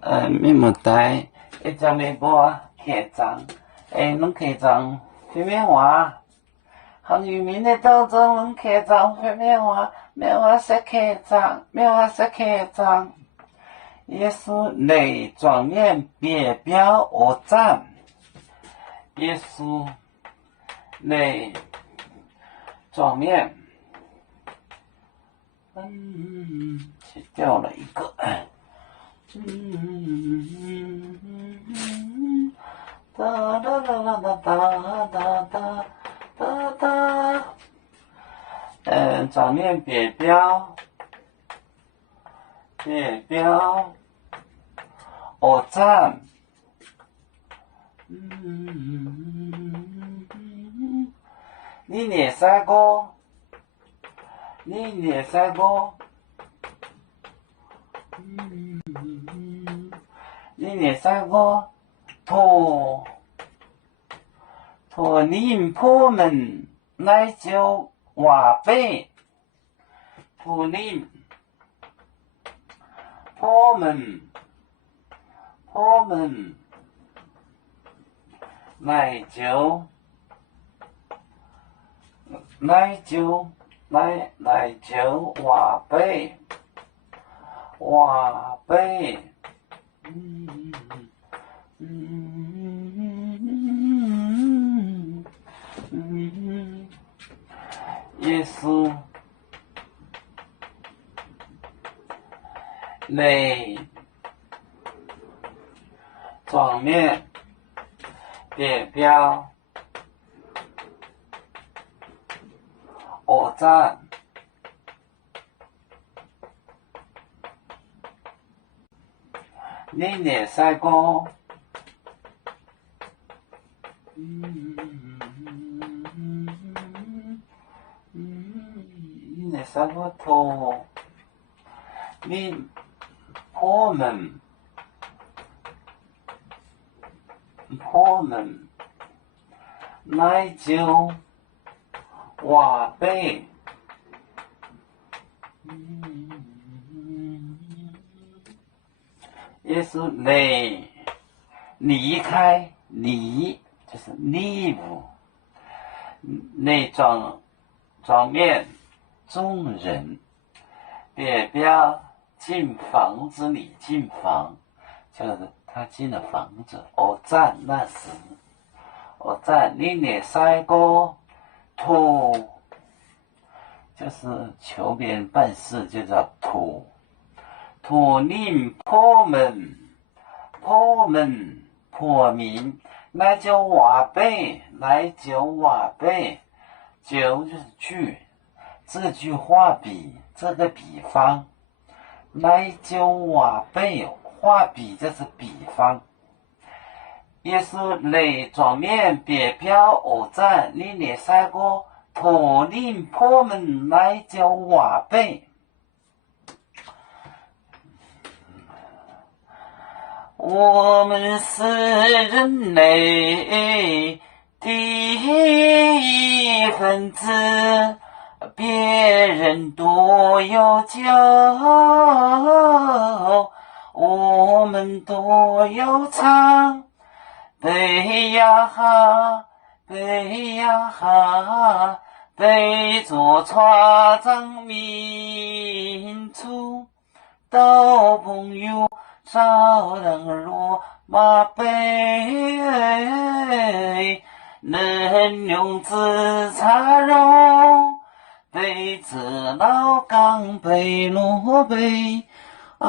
咪冇带，一张微博开张，侬开张会面话，汉语名的当中侬开张会面话，面话是开张，面话是开张，也是内状面别表而战，也是内状面，去掉了一个。哒哒哒哒哒哒哒哒哒。转面别标，我站。你念三个，你念三个，托您破门来就瓦背，托您破门来就瓦背。也是内状面别标我站。你念三个，你念三个托，你破门来就瓦背。也是离开就是离物，内状面中人，别表进房子里进房，就是他进了房子。我站那时，你念三个托，就是求别人办事就叫托。托您破门来就瓦背，就就是句，这句话比这个比方，来就瓦背，画笔这是比方，也是内状面别表而战。你念三个托您破门来就瓦背。我们是人类的一份子，别人多有酒，我们多有唱。背呀哈，背着船长民族到朋友少人落马背，能用自茶容，背着老钢背罗背啊。